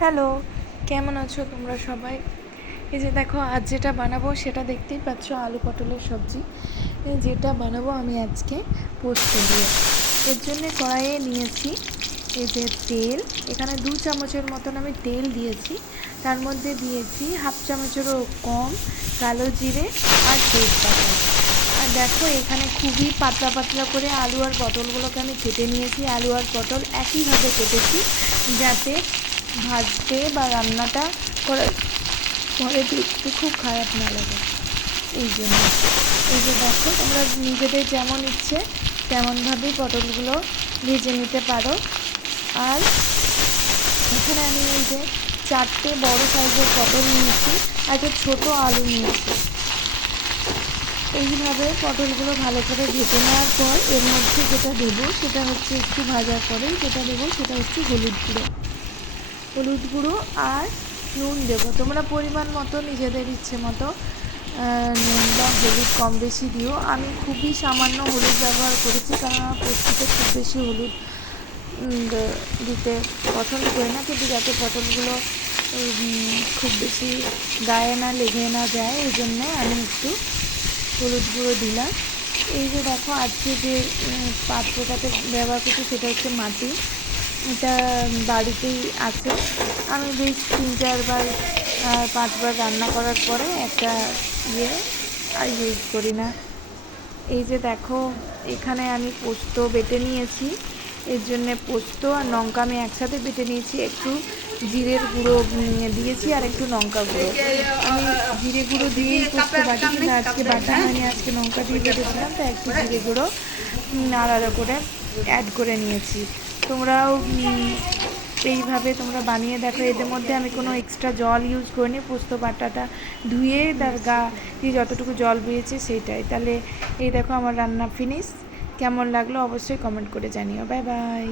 Hello, কেমন আছো তোমরা সবাই? এই যে দেখো, আজ যেটা বানাবো সেটা দেখতেই পাচ্ছ, আলু পটলের সবজি। যেটা বানাবো আমি আজকে পোস্ত দিয়ে। এর জন্যে কড়াইয়ে নিয়েছি এই যে তেল। এখানে 2 চামচের মতন আমি তেল দিয়েছি। তার মধ্যে দিয়েছি হাফ চামচেরও কম কালো জিরে আর তেজপাতা। আর দেখো, এখানে খুবই পাতলা পাতলা করে আলু আর পটলগুলোকে আমি কেটে নিয়েছি। আলু আর পটল একইভাবে কেটেছি, যাতে ভাজতে বা রান্নাটা করে পরে দেখতে খুব খারাপ না লাগে, এই জন্য। এই যে দেখো, তোমরা নিজেদের যেমন ইচ্ছে তেমনভাবেই পটলগুলো ভেজে নিতে পারো। আর এখানে আমি এই যে 4টে বড় সাইজের পটল নিয়েছি আর একটা ছোটো আলু নিয়েছি। এইভাবে পটলগুলো ভালো করে ভেজে নেওয়ার পর এর মধ্যে যেটা দেবো সেটা হচ্ছে, একটু ভাজার পরে যেটা দেবো সেটা হচ্ছে হলুদ গুঁড়ো আর নুন দেবো। তোমরা পরিমাণ মতো নিজেদের ইচ্ছে মতো নুন বা হলুদ কম বেশি দিও। আমি খুবই সামান্য হলুদ ব্যবহার করেছি, কারণ আমার পোস্ততে খুব বেশি হলুদ দিতে পছন্দ করি না, কিন্তু যাতে পটলগুলো খুব বেশি গায়ে না লেগে না যায়, এই জন্যে আমি একটু হলুদ গুঁড়ো দিলাম। এই যে দেখো, আজকে যে পাত্রটাতে ব্যবহার করছি সেটা হচ্ছে মাটি। এটা বাড়িতেই আছে। আমি বেশ 3-4 বার 5 বার রান্না করার পরে একটা আর ইউজ করি না। এই যে দেখো, এখানে আমি পোস্ত বেটে নিয়েছি। এর জন্যে পোস্ত আর লঙ্কা আমি একসাথে বেটে নিয়েছি। একটু জিরের গুঁড়ো দিয়েছি আর একটু লঙ্কা গুঁড়ো। আমি জিরে গুঁড়ো দিয়েই পোস্ত বাটি, কিন্তু আজকে বাটা হয়নি, আজকে লঙ্কা দিয়ে বেটেছিলাম, তাই একটু জিরে গুঁড়ো আলাদা করে অ্যাড করে নিয়েছি। তোমরাও এইভাবে তোমরা বানিয়ে দেখো। এদের মধ্যে আমি কোনো এক্সট্রা জল ইউজ করিনি, পোস্ত বাটাটা ধুয়ে তার গা দিয়ে যতটুকু জল বেরিয়েছে সেইটাই। তাহলে এই দেখো, আমার রান্না ফিনিশ। কেমন লাগলো অবশ্যই কমেন্ট করে জানিও। Bye bye.